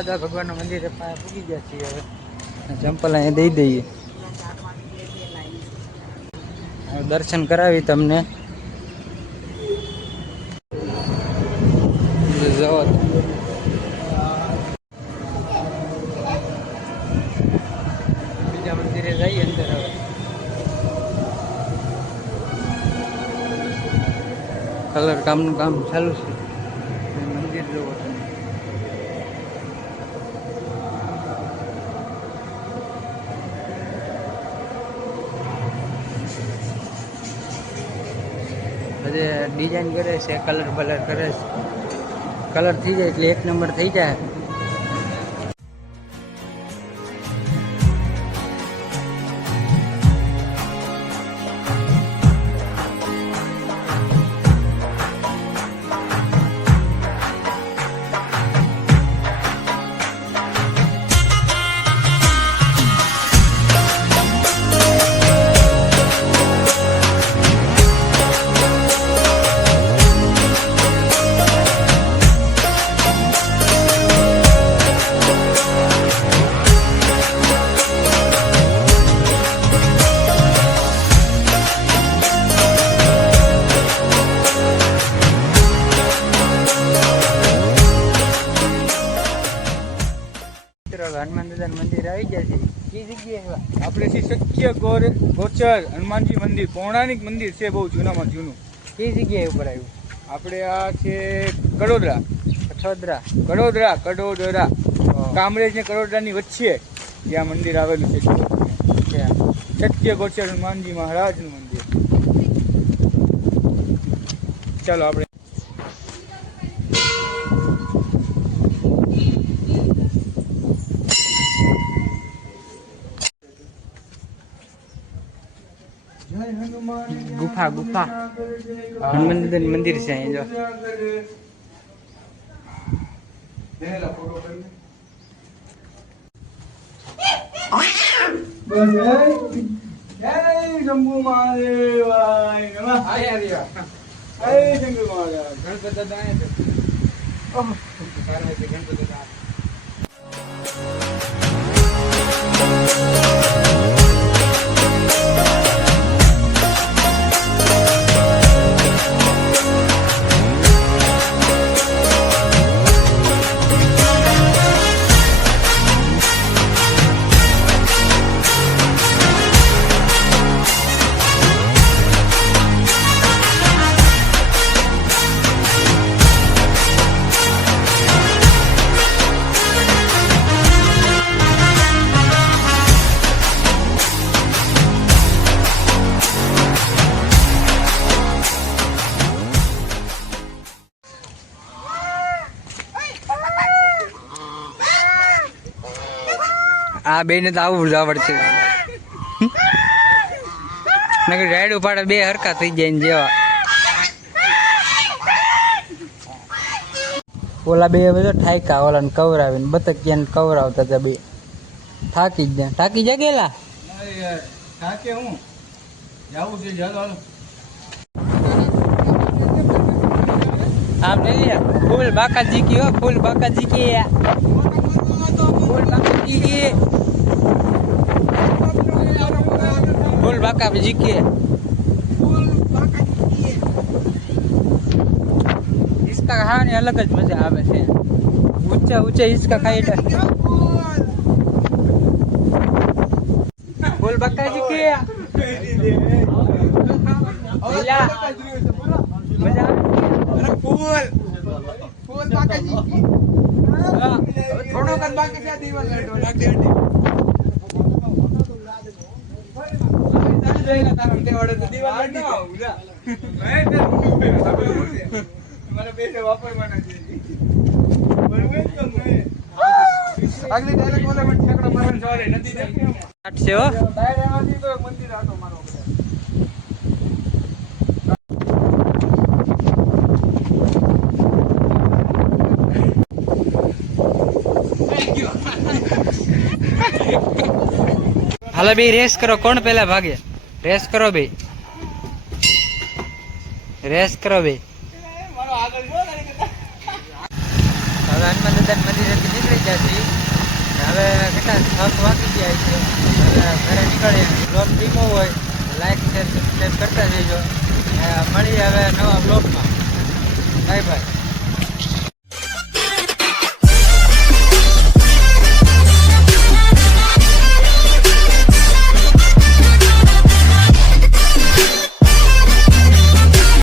દાદા ભગવાનના મંદિરે પૂગી ગયા છીએ હવે ચંપલ અહીંયા દઈ દઈએ. દર્શન કરાવી તમને. જવા બીજા મંદિરે જઈએ અંદર. હવે કલર કામનું કામ ચાલુ છે. મંદિર જોવો તમે. બધે ડિઝાઇન કરે છે, કલર બલર કરે છે. કલર થઈ જાય એટલે 1 નંબર થઈ જાય. હનુમાન દાદા મંદિર આવી ગયા છે. કઈ જગ્યાએ આપણે શ્રી સત્ય ગોચર હનુમાનજી મંદિર પૌરાણિક મંદિર છે, બહુ જૂનામાં જૂનું. કઈ જગ્યાએ ઉપર આવ્યું? આપણે આ છે કડોદરા. કામરેજ ને કડોદરાની વચ્ચે ત્યાં મંદિર આવેલું છે. સત્ય ગોચર હનુમાનજી મહારાજનું મંદિર. ચાલો આપણે ગુફા હનુમાન દાદાનું મંદિર છે અહીંયા. જો જય શંભુ મહાદેવાય નમઃ. જય શંકર મહારાજ. ગણપત દાદા ગણપત દાદા. આ બેને તો આવું જ આવડશે. નકર રાઈડ ઉપાડે બે હરકા થઈ જાય ને જેવા. ઓલા બે હવે તો ઠાયકા ઓલાને કવરાવીને બતક ક્યાં કવરાવતા હતા બે. થાકી જાય ગયેલા. થાકે હું જાવું છે. ચાલો આમ લઈ લે. ફૂલ બાકાજી की हो, फूल बाकाजी की. फूल बाकाजी की. फूल बाकाजी की. इसका खाने अलग જ મજા આવે છે. ऊंचा इसका खाई था. फूल बाकाजी की. मजा फूल बाकाजी की. થોડો કદ બાકી છે. દીવાલ લાઈટો લાગ દે. જોઈને તારા તે વડે તો દીવાલ લાઈટ ના ઉલા. મારા બેસે વાપરવાના છે. બરોબર તો મે આગલી ડાયરેક્ટ ઓલે મને ઠેકડો મારવાનો સવારે નથી દે. આટશે હો. ડાયરેક્ટ તો મંદિર આટો મારો. હાલો ભાઈ રેસ કરો. કોણ પહેલા ભાગે? રેસ કરો ભાઈ. હનુમાન દાદા મંદિર નીકળી ગયા છીએ. હવે કેટલા 6 વાગી ગયા છે. હવે ઘરે નીકળીએ. બ્લોગ ગમ્યો હોય લાઈક શેર સબસ્ક્રાઈબ કરતા જઈજો. મળીએ હવે નવા બ્લોગમાં. Bye bye.